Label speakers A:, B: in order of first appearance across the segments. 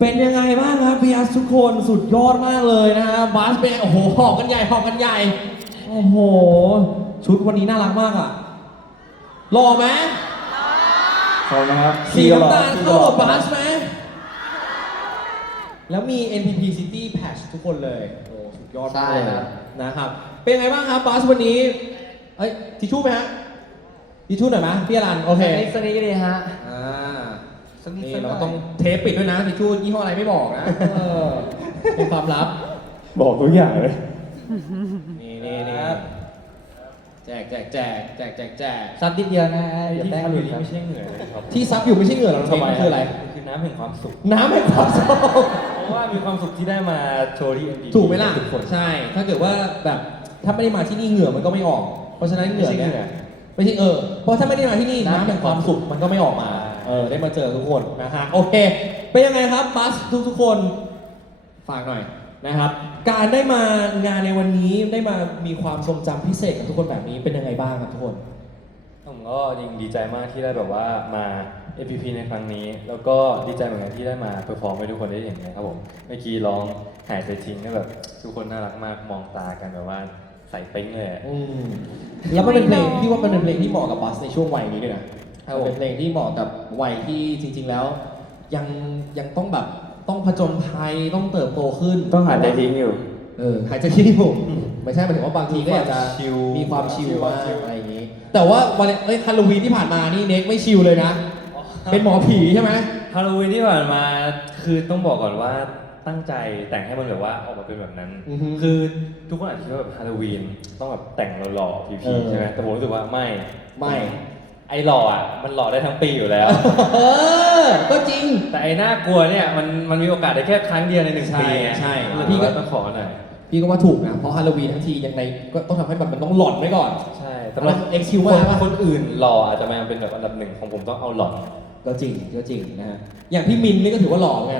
A: เป็นยังไงบ้างครับพีอาร์ทุกคนสุดยอดมากเลยนะฮะบาสเป็นโอ้โหหอบกันใหญ่หอบกันใหญ่โอ้โห ชุดวันนี้น่ารักมากอะหล่อไหม
B: ขอบคุณนะครับ
A: สีน้ำตาล
B: พี่
A: เข้ากับบา
B: พี่
A: สไหมแล้วมี NPP City Patch ทุกคนเลยโอ้สุดยอดมากเลย
C: ใช่ครับ
A: นะครับ เป็นยังไงบ้างครับบาสวันนี้เอ้ยทิชชู่ไหมฮะทิชชู่หน่อยไหมพี่อรันโอเค
C: สักนิดสักนิดก็ดีฮะ
A: อ่า
C: สักนิด
A: นี่
C: สักหน่
A: เรา
C: อย
A: ต้องเทปปิดด้วยนะทิชชู่ยี่ห้ออะไรไม่บอกนะ เออเป็นความลับ
B: บอกทุกอย่างเลย
A: นี่นี่นี่แจกแจกแจกแจกแจกแจก
C: ซัดนิดเดียวนะอย่าแป้งหลุดครับ
B: ไม่ใช่เหงื่อเลยครับ
A: ที่ซับอยู่ไม่ใช่เหงื่อหรอก
B: ทำไม
A: มันคืออะไร
B: คือน้ำแห่งความสุข
A: น้ำแห่งความสุข
B: เพราะว่ามีความสุขที่ได้มาโชว์ที่ MDB
A: ถูกไหมล่ะ
B: ทุกคน
A: ใช่ ถ้าเกิดว่าแบบถ้าไม่ได้มาที่นี่เหงื่อมันก็ไม่ออก เพราะฉะนั้นเหงื่อเนี่ย
B: ไม่ใช่เหงื่อ
A: ไม่ใช่เออเพราะถ้าไม่ได้มาที่นี่
C: น้ำ
A: น้ำแห่งความสุขมันก็ไม่ออกมา เออได้มาเจอทุกคนนะฮะโอเค เป็นยังไงครับบัสทุกทุกๆคนฝากหน่อยนะครับ การได้มางานในวันนี้ได้มามีความทรงจำพิเศษกับทุกคนแบบนี้เป็นยังไงบ้างครับทุกคน
B: ผมก็ยิ่งดีใจมากที่ได้แบบว่ามา APP ในครั้งนี้ แล้วก็ดีใจเหมือนกันที่ได้มาเพอร์ฟอร์มให้ทุกคนได้เห็นนะครับผมเมื่อกี้ร้องหายใจทิ้งก็แบบทุกคนน่ารักมากมองตากันแบบว่าใส่ปิ๊งเลยอะ
A: อืมแล้วมันเป็นเพลงที่ว่ามันเป็นเพลงที่เหมาะกับบัสในช่วงวัยนี้ด้วยนะ ครับ
B: ผม
A: เป็นเพลงที่เหมาะกับวัยที่จริง ๆแล้ว ยังยังต้องแบบต้องผจญภัยต้องเติบโตขึ้น
D: ต้องหายใจทิ้งอยู่
A: เออหายใจทิ้งอยู่ไม่ใช่หมายถึงว่าบางทีก็อยากจะ
B: ชิล
A: มีความชิลบ้างอะไรอย่างนี้ แต่ว่าวันเอ้ยฮาโลวีนที่ผ่านมานี่เน็กไม่ชิลเลยนะ เป็นหมอผีใช่ไหม
B: ฮาโลวีนที่ผ่านมาคือต้องบอกก่อนว่าตั้งใจแต่งให้มันแบบว่าออกมาเป็นแบบนั้น
A: อือฮึ
B: คือทุกคนอาจจะคิดว่าแบบฮาโลวีนต้องแบบแต่งหล่อๆ
A: เอ
B: ผี
A: อ
B: ๆใช่ไหมแต่ผมรู้สึกว่าไม่
A: ไม่
B: ไอ้หล่ออะมันหล่อได้ทั้งปีอยู่แล้ว
A: เออ ก็จริง
B: แต่ไอ้น่ากลัวเนี่ยมันมันมีโอกาสได้แค่ครั้งเดียวในหนึ่ง
A: ใช่
B: ปีไง
A: ใช่
B: แล้วพี่ก็ต้องขอหน่อย
A: พี่ก็ว่าถูกนะ เพราะฮาโลวีนทั้งทียังไงก็ต้องทำให้แบบมันต้องหลอนไว้ก่อน
B: ใช่
A: แต่มัน excuse
B: คน
A: มากปะ
B: คนอื่นหล่ออาจจะมาเป็นแบบอันดับหนึ่งของผมต้องเอาหล่อ
A: ก็จริงก็จริงนะฮะอย่างพี่มินนี่ก็ถือว่าหล่อไง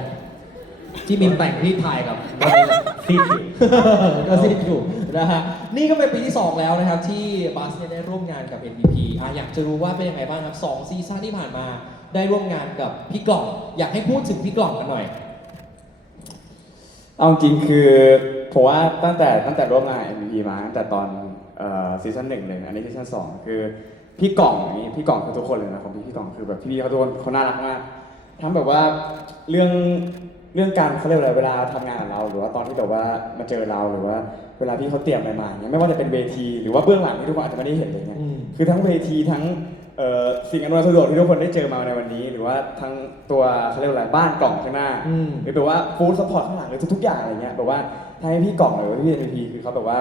A: ที่มินแต่งที่ถ่ายกับ
B: ซีดอยู่
A: ก็ซิดอยู่นะฮะนี่ก็เป็นปีที่ 2 แล้วนะครับ ที่บัสเนี่ยได้ร่วมงานกับ NPP อะอยากจะรู้ว่าเป็นยังไงบ้างครับ2ซีซั่นที่ผ่านมาได้ร่วมงานกับพี่กล่อง อยากให้พูดถึงพี่กล่องกันหน่อย
D: เอาจริงคือผมว่าตั้งแต่ตั้งแต่ร่วมงาน MVP มาตั้งแต่ตอนซีซั่นหนึ่งเลยอันนี้ซีซั่นสองคือพี่กล่องอย่างนี้พี่กล่องคือทุกคนเลยนะของพี่พี่กล่องคือแบบพี่ๆเขาทุกคนเขาน่ารักมากทั้งแบบว่าเรื่อง เรื่องการเขาเรียกว่าอะไรเวลาทำงานกับเรา หรือว่าตอนที่แบบว่ามาเจอเราหรือว่าเวลาที่เขาเตรียมอะไรมาเนี่ยไม่ว่าจะเป็นเวทีหรือว่าเบื้องหลังที่ทุกคนอาจจะไม่ได้เห็นเลยเนี่ย
A: อืม
D: คือทั้งเวทีทั้งเอ่อสิ่งอำนวยความสะดวกที่ทุกคนได้เจอมาในวันนี้ หรือว่าทั้งตัวเขาเรียกว่าอะไรบ้านกล่องข้างหน้า
A: อืม
D: หรือแบบว่าฟู้ดซัพพอร์ตข้างหลังหรือทุกๆอย่างอะไรเงี้ยแบบว่าทางให้พี่กล่องหรือว่าพี่เอ็นพีคือเขาแบบว่า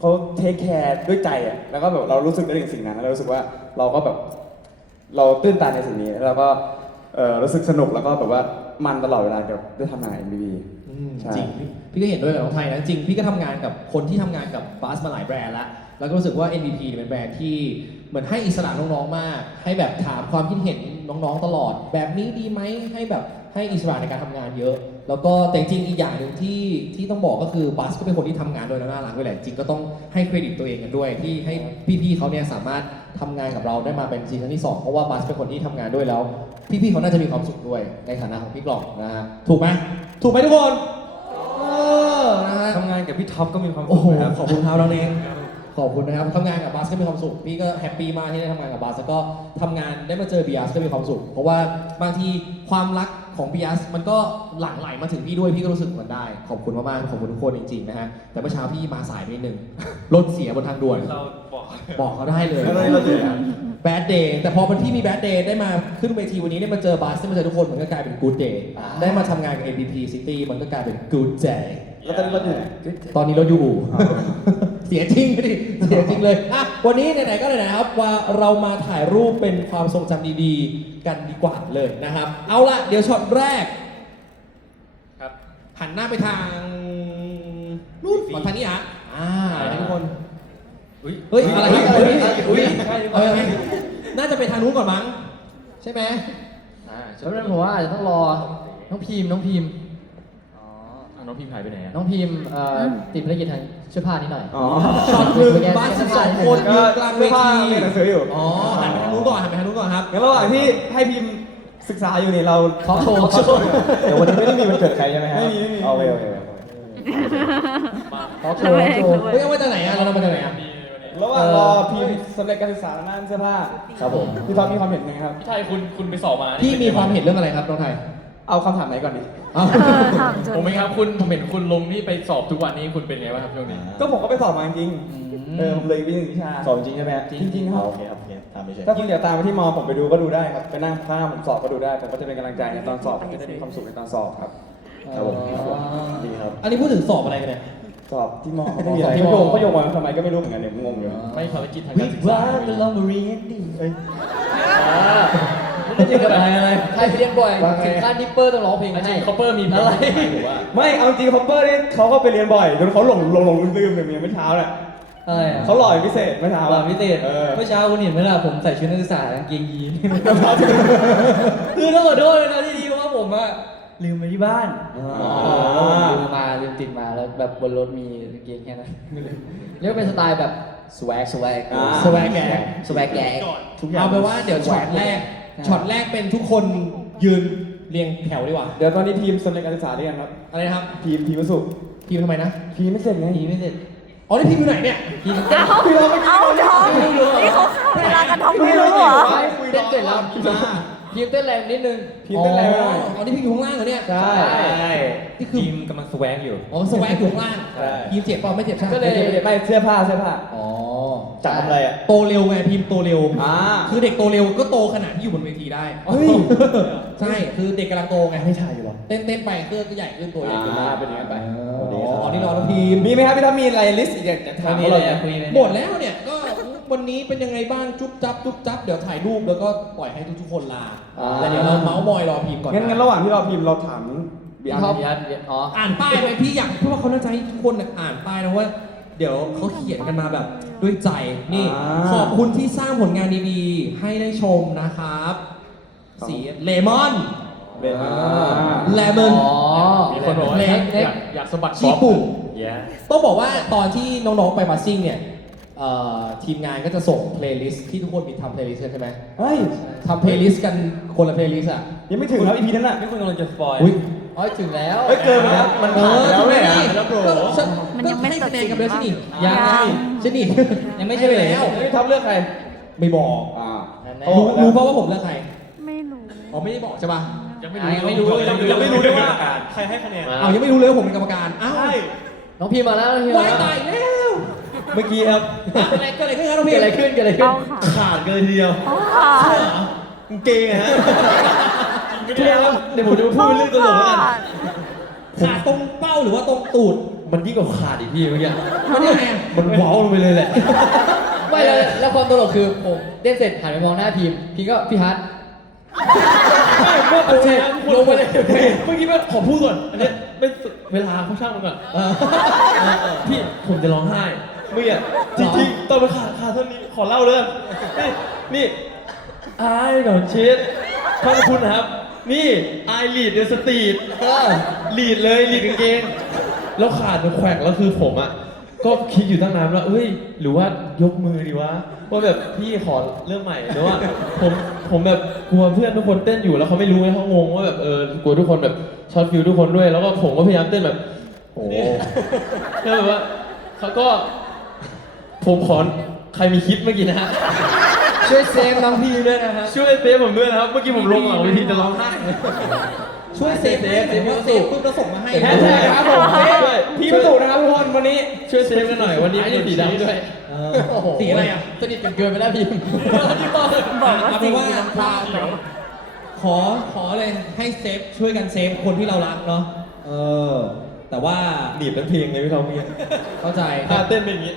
D: เขาเทคแคร์ด้วยใจอะแล้วก็แบบเรารู้สึกได้ถึงสิ่งนั้นแล้วเรารู้สึกว่าเราก็แบบเราตื้นตันในสิ่งนี้แล้วเราก็ เอ่อรู้สึกสนุกแล้วก็แบบว่ามันตลอดเวลากับได้ทำงาน MVP
A: อืม
D: ใช่
A: จริงพี่พี่ก็เห็นด้วยกับน้องไทยนะจริงพี่ก็ทำงานกับคนที่ทำงานกับบาสมาหลายแบรนด์แล้วแล้วก็รู้สึกว่า NVP เนี่ยเป็นแบรนด์ที่เหมือนให้อิสระน้องๆมาก ให้แบบถามความคิดเห็นน้องๆตลอด แบบนี้ดีไหมให้แบบ ให้อิสระในการทำงานเยอะ แล้วก็แต่จริงๆอีกอย่างหนึ่งที่ที่ต้องบอกก็คือบัสก็เป็นคนที่ทำงานโดยน่ารักด้วยแหละจริงก็ต้องให้เครดิตตัวเองกันด้วย ที่ให้พี่ๆเขาเนี่ยสามารถทำงานกับเราได้มาเป็นซีซั่นที่สองเพราะว่าบัสเป็นคนที่ทำงานด้วยแล้ว พี่ๆเขาน่าจะมีความสุขด้วยในฐานะของพี่กล่องนะฮะถูกไหมถูกไหมทุกคนเออนะฮะ
B: ทำงานกับพี่ท็อปก็มีความ
A: โอ้
B: สุข
A: โห
B: นะครับ
A: ขอบคุณครับน้องเองขอบคุณนะครับทำงานกับบัสก็มีความสุข พี่ก็แฮปปี้มากที่ได้ทำงานกับบัสแล้วก็ทำงานได้มาเจอบีอาร์ก็มีความสุข เพราะว่าบางทีความรัก ของบีอาร์มันก็หลั่งไหลมาถึงพี่ด้วยพี่ก็รู้สึกเหมือนได้ ขอบคุณมากๆขอบคุณทุกคนจริงๆนะฮะแต่เมื่อเช้าพี่มาสายไปนิดนึงรถเสียบนทางด่วน
B: เราบอก
A: บอกเขาได้เลย
D: อะไรเราเสีย
A: แบดเดย์แต่พอวันที่มีแบดเดย์ได้มาขึ้นเวทีวันนี้ได้มาเจอบาสได้มาเจอทุกคนมันก็กลายเป็นกู d เดย์ได้มาทำงานกับ MVP City มันก็กลายเป็นกู d เดย์
D: แล้วตอนนี้เราอยู่ไหน
A: ตอนนี้เราอยู่อู่ เสียจริงดิเสียจริงเลยอะวันนี้ไหนๆก็ไหนๆครับว่าเรามาถ่ายรูปเป็นความทรงจำดีๆ กันดีกว่าเลยนะครับ เอาละเดี๋ยวช็อตแรก
B: ครับ
A: หันหน้าไปทางนู่นฝั่งทางนี้ฮะอ่าให้ทุกคน
B: อุ้ย
A: เฮ้ยอะไร
B: อุ้ย
A: เฮ้ย
B: อุ้ย
A: เฮ้ย
B: อุ้ย
A: เฮ้ยน่าจะไปทางนู้นก่อนมั้ง ใช่ไหม
B: อ่า
C: แล้วนั้นผมว่าอาจจะต้องรอน้องพิมพ์น้องพิมพ์
B: อ๋ออะ น้องพิมพ์หายไปไหนอะ
C: น้องพิมพ์เอ่อติดภารกิจทางเสื้อผ้านิดหน่อย
D: อ๋อ
A: ช็อตหนึ่งบ้านสิบสองคนยืนกลางเวที
D: เสื้อผ้าเรียนหนังสืออยู่
A: อ๋อหันไปทางนู้นก่อนหันไปทางนู้นก่อนครับ
D: งั้นระหว่างที่ให้พิมพ์ศึกษาอยู่นี่เรา
C: ท็อปโชว์ท็อปโชว์
E: เดี๋ยววันนี้ไม่ได้มีวันเกิดใครใช่ไหมฮะ
D: ไม่มีไม่มี
E: โอเคโอเคโอเค
C: ท็อปโชว์ท็อปโชว์
A: เฮ้ยเอามาจากไหนอะเราเอามาจากไหนอะ
D: ระหว่างรอพิมพ์สำเร็จการศึกษาทางด้านเสื้อผ้า
E: ครับผม
D: พี่ท็อปมีความเห็นยังไงครับ
B: ใช่คุณคุณไปสอบมา
A: พี่มีความเห็นเรื่องอะไรครับน้องไทย
D: เอาคำถามไหนก่อนดี
A: เอา
F: เออถามจน
B: ผมเองครับคุณผมเห็นคุณลงที่ไปสอบทุกวันนี้คุณเป็นไงบ้างครับช่วงนี้
D: ก็ผมก็ไปสอบมาจริงๆเออผมเลยไปหนึ่งวิชา
E: สอบจริงใช่ไหมฮะ
D: จริงๆครับ
E: โอเคครับโอเคทำไปเฉย
D: ถ้าคุณเดี๋ยวตามไปที่มอผมไปดูก็ดูได้ครับ ไปนั่งข้างผมสอบก็ดูได้ ผมก็จะเป็นกำลังใจในตอนสอบผมจะได้มีความสุขในตอนสอบครับ
E: ครับผมดีครับ
A: อันนี้พูดถึงสอบอะไรกันเนี่ย
D: สอบที่มอไม่มีอะไร
A: สอบที่
D: เขา
A: มอ
D: โยงเขาโยงมาทำไมก็ไม่รู้เหมือนกันเนี่ยงงอยู่
B: ไม่ภารกิจทาง
E: วิ
B: การศึก
E: วา
B: ษา
E: ก็ลองมาเรียนดิเอ้ย
C: ไม่จริงกับอะไรอะไรใครไปเรียนบ่อย
A: ว่าไง
C: ถึงขั้นนิปเปอร์ต้องร้องเพลง
B: จริ
C: ให้
B: งคอปเปอร์มีเพลง
C: อะไร
B: หรือว่า
D: ไม่เอาจริงคอปเปอร์นี่เขาก็ไปเรียนบ่อยจนเขาหลงหลงหลงลืมๆเนี่ยเมื่อเช้าเนี่ย
C: อะไรอะ
D: เขาหล่อเป็นพิเศษเมื่อเช้า
C: หล่อพิเศษ
D: เออ
C: เมื่อเช้าคุณเห็นไหมล่ะผมใส่ชุดนักศึกษากางเกงยีนคือต้องขอโทษเลยนะที่ดีเพราะว่าผมอะลืมไปที่บ้าน
D: อ๋อ
C: ลืมมาลืมติดมาแล้วแบบบนรถมีกางเกงแค่นั้นเรียกว่าเป็นสไตล์แบบสวกสวก
D: อ่า
A: สแวกแกก
C: สวกแกกทุกอย่าง
A: เอาไปนว่าเดี๋ยวช็อตแรก ช็อตแรกเป็นทุกคนยืนเรียงแถวดีกว่า
D: เดี๋ยวตอนนี้ทีมสำเร็จการศึกษาหรือยังครับ
A: อะไรนะครับ
D: ทีมทีมวัสุ
A: ทีมทำไมนะ
D: ทีมไม่เสร็จไง
C: ทีไม่เสร็จ
A: อ๋อ นี่ทีมอยู่ไหนเนี่ย
C: ทีม
F: เอ้าเอ้าท้องนี่เขาเข้าเวลากันท้องไม่รู้เหรอ
C: เต้นเสร็จแล้ว ทีมเต้นแรงนิดนึง
D: ทีมเต้นแรงไปหน่อย
A: อ๋อนี่พี่อยู่ข้างล่างเหรอเนี่ย
C: ใช่
A: นี่คือ
B: ทีมกำลังสแวงอยู่
A: อ๋อสแวกอยู่ข้างล่าง
D: ใช่
A: ทีมเจ็บเปล่าไม่เจ็บใช่ไหม
C: ก็เลย
D: ไม่ไม่เสื้อผ้าเสื้อผ้า
A: อ๋อ
E: จับทำอะไรอะ
A: โตเร็วไงทีมโตเร็ว
D: อ่า
A: คือเด็กโตเร็วก็โตขนาดที่อยู่บนเวทีได้
D: เฮ้ย
A: ใช่ คือเด็กกำลังโตไง
E: ไม่ใช่หรอ
A: เต้นเต้นๆไปเครื่องก็ใหญ่ขึ้นตัวใหญ่ขึ้น
D: อ่าเป็นอย่างนั้นไป
A: อ๋ออ๋อนี่รอทั้งทีม
D: มีไหมครับพี่ท็อปมีอะไรลิสต์อีกอย่างจะถาม
C: มี
D: พวก
C: อะไร
D: เรา
C: อยากคุยไหม
A: หมดแล้วเนี่ย ก็ วันนี้เป็นยังไงบ้างจุ๊บจับจุ๊บจับเดี๋ยวถ่ายรูปแล้วก็ปล่อยให้ทุกๆคนลาแต่เดี๋ยวเราเมาส์มอยรอพิมพ์ก่อน
D: งั้นงั้นระหว่างที่เราพิมพ์เราถามบี
C: พี่
D: อา
C: ท็อป
D: ร์
C: พี่อาร์ตอ๋อ
A: อ่านป้ายไหมพี่อยากเพราะว่าเขาน่าจะให้ทุกคนน่ะอ่านป้ายนะว่าเดี๋ยวเขาเขียนกันมาแบบด้วยใจนี่ขอบคุณที่สร้างผลงานดีๆ ให้ได้ชมนะครับ สีเลมอน
D: เบนอ่า
A: เลมอน
C: อ๋อ
B: มีคนบอกว่า
A: เล็ก
B: อยากอยากสะบัด
A: ชี้ปุ่ม
B: แย่
A: ต้องบอกว่าตอนที่น้องๆไปบัสซิ่งเนี่ย เอ่อทีมงานก็จะส่งเพลย์ลิสต์ที่ทุกคนมีทำเพลย์ลิสต์กันใช่ไหม
D: เฮ้ย
A: ทำเพลย์ลิสต์กันคนละเพลย์ลิสต์อะ
D: ยังไม่ถึงครับอีพีนั้นน่ะ
B: นี่คุณกำลังจะสปอย
A: อุ้ย
C: อ๋อถึงแล้ว
D: เฮ้ยเกินไปแล้วมันผ่านไปแล้วเนี่ย
A: ออ
B: แล้วโบร
A: ก็ฉั
F: มันยังไม่
A: ก็ให้คะแนนกันไปแล้วใช่
F: ตัดสิ
A: นี่
F: น
A: ยัง
F: ยัง
A: ใช่ใช่นี่
C: ยังไม่ใช่ไปแล้ว
D: พี่ท็อปเลือกใคร
A: ไม่บอก
D: อ่า
C: แน่
D: โอ้
A: รู้รู้เพราะว่าผมเลือกใคร
F: ไม่รู้
A: อ๋อไม่ได้บอกใช่ป่ะ
B: ยัง
C: อะยังไม่รู้เลย
B: ยังยังไม่รู้ด้วยว่าใครให้คะแนน
A: เอายังไม่รู้เลยว่าผมเป็นกรรมการ อ้าว
C: น้องพีมาแล้วน้องพี
A: วายตายแล้ว
E: เมื่อกี้ครับ
A: อะไรเกิดอะไรขึ้นครับน้อง
C: เกิ
A: พี่
C: ดอะไรขึ้นเกิดอะไรขึ้น
F: เอาค่ะ
E: ขาดเกินทีเดียว
F: เอาค่ะ
E: กางเกงอะฮะไม่ได้ครับเดี๋ยวผมจะมาพูดเรื่องตลกแล้วกัน
A: ขาตรงเป้าหรือว่าตรงตูด
E: มันยิ่งกว่าขาดอีกพี่เมื่อกี้
A: มันยังไงอะ
E: มันเว้าลงไปเลยแหละ
C: ไม่แล้วแล้วความตลกคือผมเต้นเสร็จหันไปมองหน้าพีมพีก็พี่ฮัท
E: เมื่อกี้ลงไปเลยเมื่อกี้ว่าขอพูดก่อน อันเนี้ยไม่เวลาเขาช่างมันก่อนพี่ผมจะร้องไห้ เมื่อกี้จริงๆตอนมันขาดขาดเท่านี้ขอเล่าเลยนี่นี่ไอ้หนอนชิดขอบคุณนะครับ นี่ไอลีดเดอะสตรีทลีดเลยลีดกางเกงแล้วขาดมันแขวกแล้วคือผมอะก็คิดอยู่ตั้งนานว่าเอ้ย หรือว่ายกมือดีวะว่าแบบพี่ขอเริ่มใหม่หรือว่าผมผมแบบกลัวเพื่อนทุกคนเต้นอยู่แล้วเขาไม่รู้ไงเขางงว่าแบบเออกลัวทุกคนแบบช็อตฟิลทุกคนด้วย แล้วก็ผมก็พยายามเต้นแบบโอ้โหแล้วแบบว่าเขาก็ ผมขอใครมีคลิปเมื่อกี้นะฮะ
C: ช่วยเซฟน้องพีด้วยนะครับ
E: ช่วยเซฟผมด้วยนะครับ เมื่อกี้ผมลงหลังเวทีจะร้องไห้
A: ช่วยเซฟ
C: เซ
A: เซ
C: ฟ
A: ฟเซฟเซฟปุ๊บแล้วส่งมาให้
D: แฮชแท็กครับผมพี่ประตูนะครับทุกคนวันนี้
E: ช่วยเซฟกันหน่อยวันนี้ไม่ได้สีดำด้วย
A: สีอะไรอะ
C: สนิทกันเกินไปแล้วพีม
F: บอกว่า
A: เอา
F: สี
A: เป็นว่า
F: น้ำตาลเหรอ
A: ขอขอเลยให้เซฟช่วยกันเซฟคนที่เรารักเนาะเออแต่ว่า
E: หนีบทั้งเพลงเลยพี่ทอมเมีย
A: เข้าใจ
E: ท่าเต้นเป็นอย่างนี้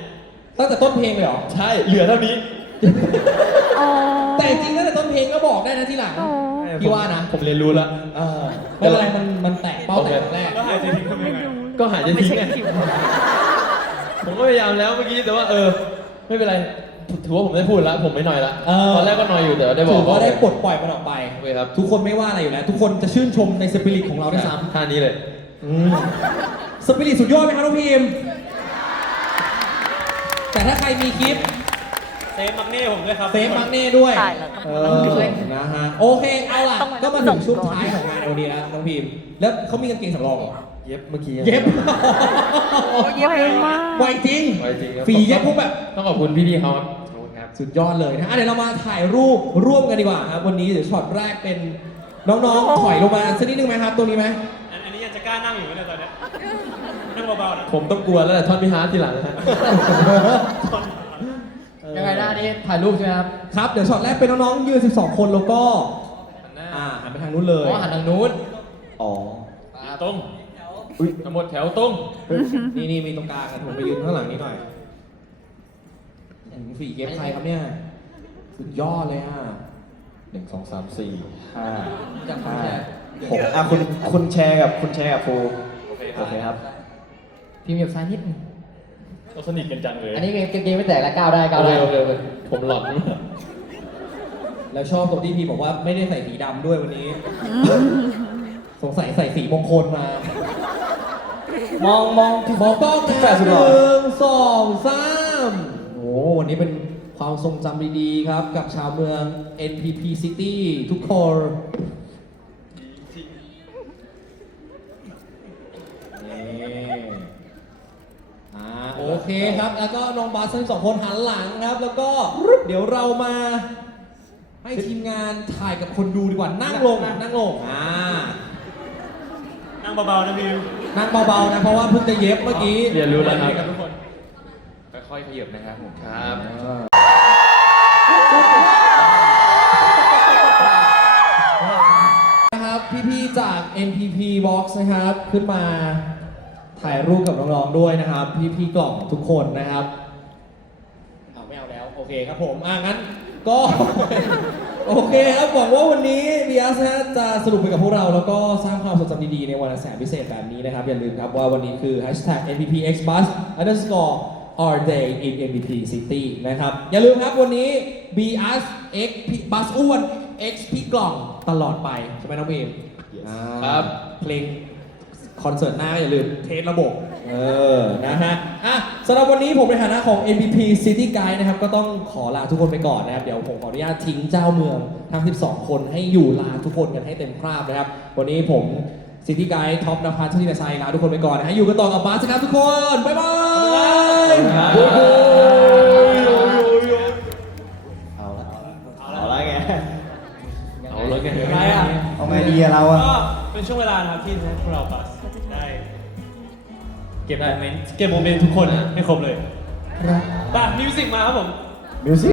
A: ตั้งแต่ต้นเพลงเลยเหรอ
E: ใช่ เหลือเท่านี้
F: อ๋อ
A: แต่จริงๆตั้งแต่ต้นเพลงก็บอกได้นะทีหลัง
F: อ๋อ
A: พี่ว่านะ
E: ผมเรียนรู้แล้ว
A: ไม่เป็นไรมันมันแตกเป้าแต่แรก
B: แล้วหายใจทิ้งทำยังไง
E: ก็หายใจทิ้งไง
F: ไม่ใช่คิว
E: ผมก็พยายามแล้วเมื่อกี้แต่ว่าเออ ไม่เป็นไร ถือว่าผมได้พูดแล้วผมไม่หน่อยละ
A: เออ
E: ตอนแรกก็หน่อยอยู่แต่ว่าได้บอ
A: ถื
E: ก
A: อว่าได้ปลดปล่อยมันออกไป
E: โอเคครับ
A: ทุกคนไม่ว่าอะไรอยู่แล้ว ทุกคนจะชื่นชมในสปิริตของเราด้วยซ้
E: ท่านี้เลยำ
A: อืมสปิริตสุดยอดไหมครับน้องพิม แต่ถ้าใครมีคลิป
E: เซฟมักเน่ผมด้วยครับ
A: เซฟมักเน่ด้วย
F: ตายแล้ว
A: เออนะฮะโอเคเอาล่ะ
F: ต้องมา
A: ก็มาถึงช่วง
F: ส่งก่อน
A: ท้ายของงานในวันนี้แล้วน้องพิมพ์แล้วเขามีกางเกงสำรองเหรอ
B: เย็บเมื่อกี้
A: เย็บ
F: ไวมาก
A: ไวจริง
B: ไวจริงครับ
A: ฝีเย็บพวกแบบ
E: ต้องขอบคุณพี่ๆเขาครับขอบคุณครับ
A: สุดยอดเลยนะอะเดี๋ยวเรามาถ่ายรูปร่วมกันดีกว่าครับวันนี้เดี๋ยวช็อตแรกเป็นน้องๆถอยลงมาสักนิดนึงไหมครับตรงนี้ไหม
E: อันนี้ยังจะกล้านั่งอยู่ไหมเนี่ยตอนเนี้ย นั่งเบาๆนะ
C: ผมต้องกลัวแล้วแหละท่อนพี่ฮาร์ดทีหลังนะฮะ
G: ยังไงนะอันนี้ถ่ายรูปใช่ไหมครับ
A: ครับ เดี๋ยวช็อตแรกเป็นน้องๆยืน 12 คนแล้วก็
E: หันหน้า
A: อ่าหันไปทางนู้นเลย
G: เพราะหันทางนู้น
D: อ๋อ
E: ตรงทั้งหมดแถวตรง
A: นี่นี่มีตรงกลางกันผมไปยืนข้างหลังนี้หน่อยหืมฝีเก็บใครครับเนี่ย สุดยอดเลยอะ
B: หนึ่งสองสามสี่ห้า
G: จากคุณแชร์
D: ผมอะคุณคุณแชร์กับคุณแชร์กับฟู
E: โอเคค
D: โอ
E: รับ
D: เคครับ
G: พิมพ์แบบซ้ายนิดนึง
E: เราสนิทกันจังเลย
G: อันนี้เกมเกมไม่แตกแล้วก้าวได้ก้าว
E: โอเค
G: ได้
E: โอเคโอเคผมหลอน
A: แล้วชอบตรงที่พี่บอกว่าไม่ได้ใส่สีดำด้วยวันนี้ สงสัยใส่สีมงคลมา
D: มองมอง
A: มองกล้อง
D: พี่
A: นะ
D: แปดสุด
A: ห
D: หล่อ
A: นึ่งสองสามโอ้วันนี้เป็นความทรงจำดีๆครับ กับชาวเมือง NPP City ทุกคนนี่อ่าโอ เคครับ แล้วก็น้องบาสทั้งสองคนหันหลังครับ แล้วก็เดี๋ยวเรามา ให้ทีมงานถ่ายกับคนดูดีกว่า นั่งลง นั่งลง อ่า
E: นั่งเบาๆนะพิม
A: นั่งเบาๆนะ เพราะว่าเพิ่งจะเย็บเมื่อกี้
E: เรียนรู้แล้วครับ
A: ทุกคน
B: ค่อยๆขยับนะครับผม
E: ครับ
A: นะครับ พี่ๆจาก NPP Box นะครับ ขึ้นมา ถ่ายรูปกับน้องๆด้วยนะครับ พี่ๆกล่องทุกคนนะครับเอาไม่เอาแล้ว โอเคครับผมอะงั้นก็ โอเคครับหวังว่าวันนี้บีอ s นะจะสนุกไปกับพวกเรา แล้วก็สร้างความทรงจำดีๆ ในวันแสนพิเศษแบบนี้นะครับ อย่าลืมครับว่าวันนี้คือ hashtag NPPXBus underscore our day in NPP City นะครับ อย่าลืมครับวันนี้ BUS X Bus อ้วน X พี่กล่องตลอดไป ใช่ไหมน้องบีมอ่า
E: ครับ
A: เพลง คอนเสิร์ตหน้าอย่าลืมเทสระบบ เออ นะฮะ อะสำหรับวันนี้ผมในฐานะของ NPP City Guide นะครับ ก็ต้องขอลาทุกคนไปก่อนนะครับ เดี๋ยวผมขออนุญาตทิ้งเจ้าเมืองทั้ง 12 คนให้อยู่ลาทุกคนกันให้เต็มคราบนะครับ วันนี้ผม City Guide ท็อปนภัสชุตินาชัยลาทุกคนไปก่อนนะฮะ อยู่กันต่อกับบาสครับทุกคน บ๊ายบาย
D: เอาละเอาละไง
E: เอาแล้วไง
C: อะไรอะ
D: เอาไงดีอะเราอะ
E: ก็เป็นช่วงเวลานะครับที่พวกเราบัสได้ เก็บโมเมนต์เก็บโมเมนต์ทุกคนให้ครบเลยป่ะมิวสิกมาครับผม
D: มิวสิ